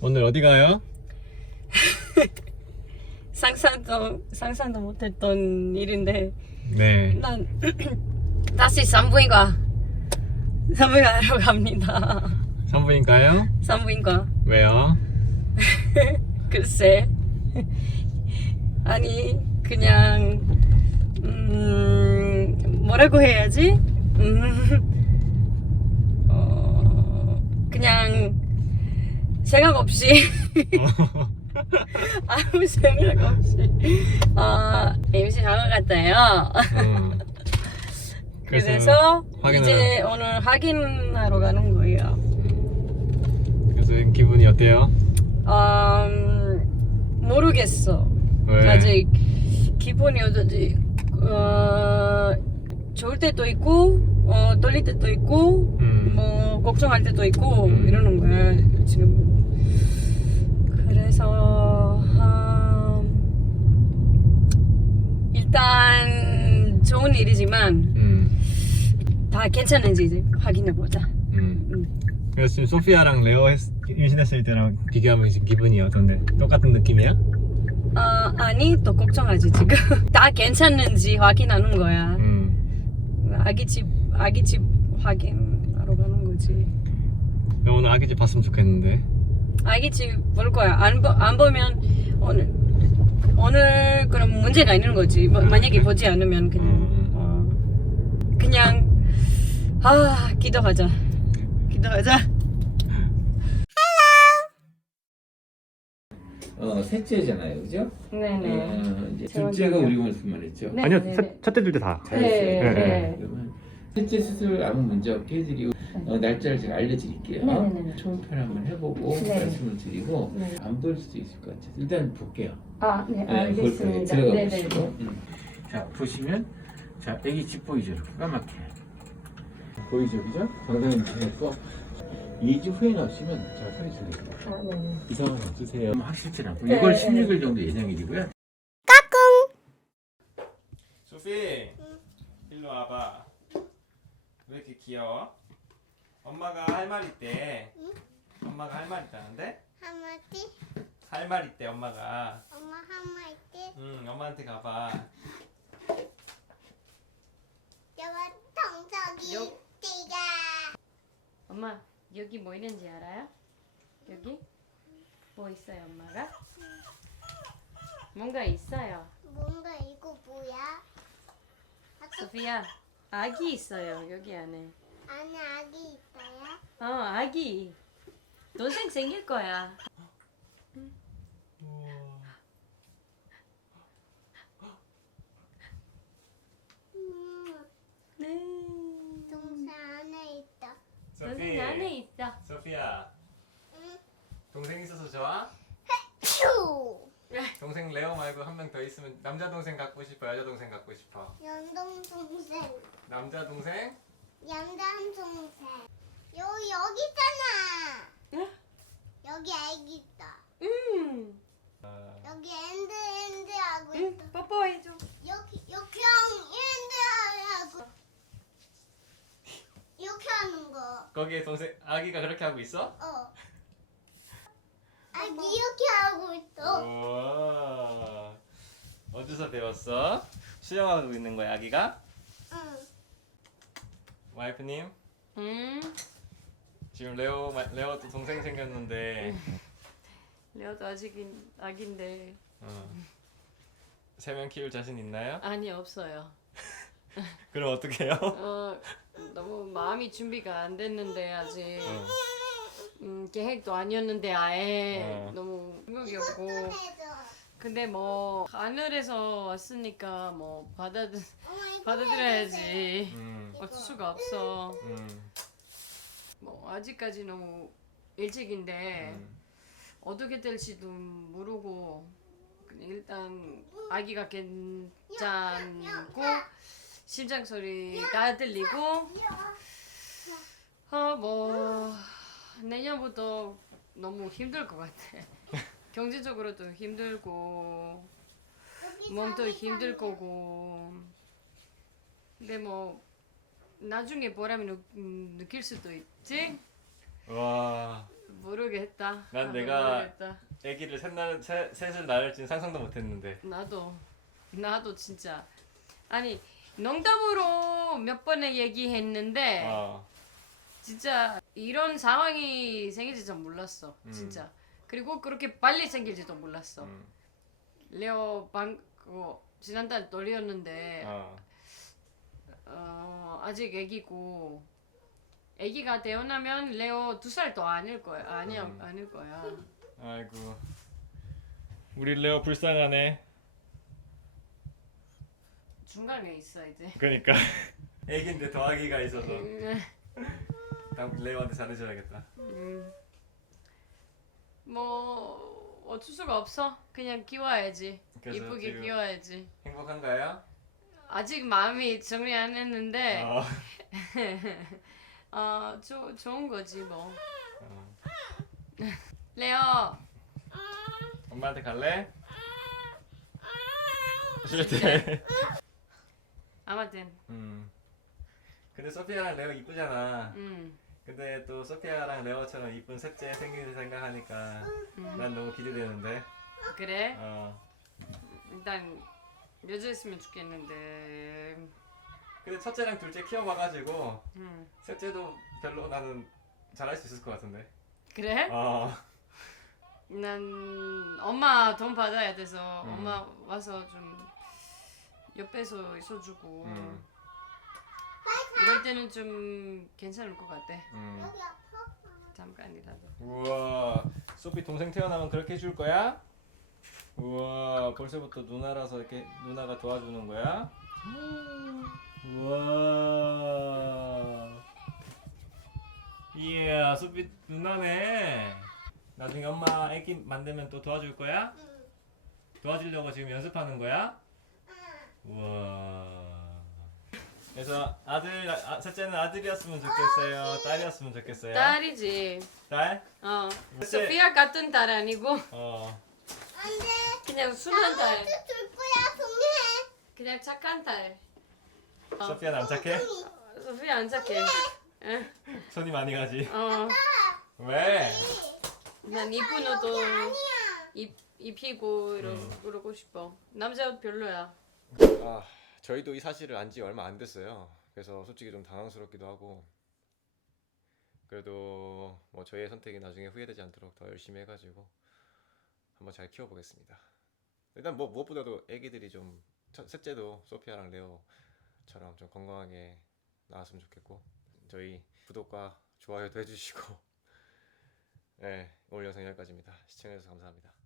오늘 어디 가요? 상상도 상상도 못했던 일인데 네. 난 다시 산부인과 산부인과 하러 갑니다. 산부인가요? 산부인과 왜요? 글쎄 아니 그냥 음 뭐라고 해야지 음, 어, 그냥 생각 없이 아무 생각 없이 어, 임신 한 것 같아요. 음. 그래서 확인을- 이제 오늘 확인하러 가는 거예요. 그래서 기분이 어때요? 음, 모르겠어. 왜? 아직 기분이 어떠지? 어, 좋을 때도 있고, 어, 떨릴 때도 있고, 음. 뭐 걱정할 때도 있고 음. 이러는 거야 지금. 그래서 음, 일단 일이지만 음. 다 괜찮은지 이제 확인해 보자. 음. 음. 그래서 지금 소피아랑 레오 했, 임신했을 때랑 비교하면 지금 기분이 어떤데? 똑같은 느낌이야? 어, 아니 또 걱정하지 지금 다 괜찮은지 확인하는 거야. 음. 아기 집 아기 집 확인하러 가는 거지. 나 오늘 아기 집 봤으면 좋겠는데. 아기 집 볼 거야. 안, 보, 안 보면 오늘 오늘 그럼 문제가 있는 거지. 뭐, 만약에 보지 않으면 그냥 그냥 아 기도하자. 기도하자. 어, 셋째잖아요, 그죠? 네네. 어, 이제. 둘째가 우리 말씀만 했죠. 네. 아니요, 네, 첫- 네. 첫째 둘째 다. 잘했어요. 네, 네. 네. 그러면 셋째 수술 아무 문제 없게 해드리고 어, 날짜를 제가 알려드릴게요. 네, 네, 네. 초음파를 한번 해보고 네. 말씀을 드리고 네. 안 보일 수도 있을 것 같아요. 일단 볼게요. 아, 네, 네, 볼 거예요. 들어가 보시고. 음. 자 보시면 자 애기 집 보이죠? 이렇게 까맣게 보이죠, 그죠? 정상인 지냈고 2주 후에 나오시면 제가 소리 질러요. 아, 네. 이상은 없으세요? 확실치 않고 네, 6월 네. 16일 정도 예정일이고요. 소피, 일로 와봐. 왜 이렇게 귀여워? 엄마가 할 말 있대. 엄마가 할 말 있다는데? 한마디 할 말 있대 엄마가. 엄마 한마디 응, 엄마한테 가봐. 요. 띠가 엄마 여기 뭐 있는지 알아요? 여기 뭐 있어요 엄마가? 뭔가 있어요 뭔가 이거 뭐야? 아까 소피야 아기 있어요 여기 안에 안에 아기 있어요? 어 아기 동생 생길 거야 음, 네. 동생 안에 있다 소피야, 응. 동생 있어서 좋아? 슈 동생 레오 말고 한 명 더 있으면 남자 동생 갖고 싶어, 여자 동생 갖고 싶어. 연동 동생 남자 동생? 연단 동생 여기 여기 있잖아. 응? 여기 아기 있다. 음 아, 여기 엔드 엔드 하고 있다. 응, 뽀뽀해줘 여기 이렇게 엔드 하고 이렇게 하는 거. 거기에 동생 아기가 그렇게 하고 있어? 어. 아기 이렇게 하고 있어. 우와. 어디서 배웠어? 수영하고 있는 거야 아기가? 응. 와이프님 음 지금 레오 마- 레오도 동생 생겼는데 레오도 아직은 아기인데 어. 세명 키울 자신 있나요? 아니 없어요 그럼 어떻게 해요? 어 너무 마음이 준비가 안 됐는데 아직 어. 음, 계획도 아니었는데 아예 어. 너무 해줘. 근데 뭐 하늘에서 왔으니까 뭐 받아들. 받아들여야지 음, 어쩔 수가 없어 음, 뭐 아직까지 너무 일찍인데 음. 어떻게 될지도 모르고 그냥 일단 아기가 괜찮고 심장 소리가 들리고. 어뭐 내년부터 너무 힘들 것 같아. 경제적으로도 힘들고 몸도 힘들 거고. 근데 뭐 나중에 보람이 느, 음, 느낄 수도 있지? 와. 모르겠다. 난 내가- 모르겠다. 아기를 셋 낳을 셋, 셋을 낳을지는 상상도 못했는데. 나도. 나도 진짜. 아니 농담으로 몇 번에 얘기했는데 어. 진짜 이런 상황이 생길지 전 몰랐어 음. 진짜 그리고 그렇게 빨리 생길지도 몰랐어 음. 레오 방 그거 지난달 떨렸는데 어. 어, 아직 애기고 애기가 태어나면 레오 두살더 아닐 거야 아니야 음. 아닐 거야 아이고. 우리 레오 불쌍하네. 중간에 있어 이제 그러니까 애기인데 더하기가 있어서 음, 다음 레오한테 잘해줘야겠다. 음. 뭐 어쩔 수가 없어 그냥 키워야지 그래서 이쁘게 지금 키워야지 행복한가요? 아직 마음이 정리 안 했는데 어. 어, 조, 좋은 거지 뭐 어. 레오 엄마한테 갈래? 싫대. 아무튼 음. 근데 소피아랑 레오 이쁘잖아. 음, 근데 또 소피아랑 레오처럼 이쁜 셋째 생길 생각하니까 음. 난 너무 기대되는데. 그래 어. 일단 여자 있으면 좋겠는데 근데 첫째랑 둘째 키워봐가지고 음. 셋째도 별로 나는 잘할 수 있을 것 같은데. 그래? 어. 난 엄마 돈 받아야 돼서 음. 엄마 와서 좀 옆에서 있어주고 음. 이럴 때는 좀 괜찮을 것 같아 음. 여기 아파? 잠깐이라도 우와. 소피 동생 태어나면 그렇게 해줄 거야? 우와. 벌써부터 누나라서 이렇게 누나가 도와주는 거야? 우와. 이야, 소피 누나네. 나중에 엄마 애기 만들면 또 도와줄 거야? 응. 도와주려고 지금 연습하는 거야? 우와. 그래서 아들, 아, 셋째는 아들이었으면 좋겠어요? 딸이었으면 좋겠어요? 딸이지 딸? 어 셋째. 소피아 같은 딸 아니고 어. 안 돼. 그냥 순한 딸 아무한테 줄 거야, 동해. 그냥 착한 딸 어. 소피아는 안 착해? 소피아 안 착해 응. 손이 많이 가지. 어, 왜? 난 이쁜 옷도 아니야. 입, 입히고 이러, 음. 그러고 싶어 남자 옷 별로야 아, 저희도 이 사실을 안 지 얼마 안 됐어요. 그래서 솔직히 좀 당황스럽기도 하고. 그래도 뭐 저희의 선택이 나중에 후회되지 않도록 더 열심히 해가지고 한번 잘 키워보겠습니다. 일단 뭐 무엇보다도 애기들이 좀 첫, 셋째도 소피아랑 레오처럼 좀 건강하게 나왔으면 좋겠고 저희 구독과 좋아요도 해주시고 네 오늘 영상 여기까지입니다. 시청해주셔서 감사합니다.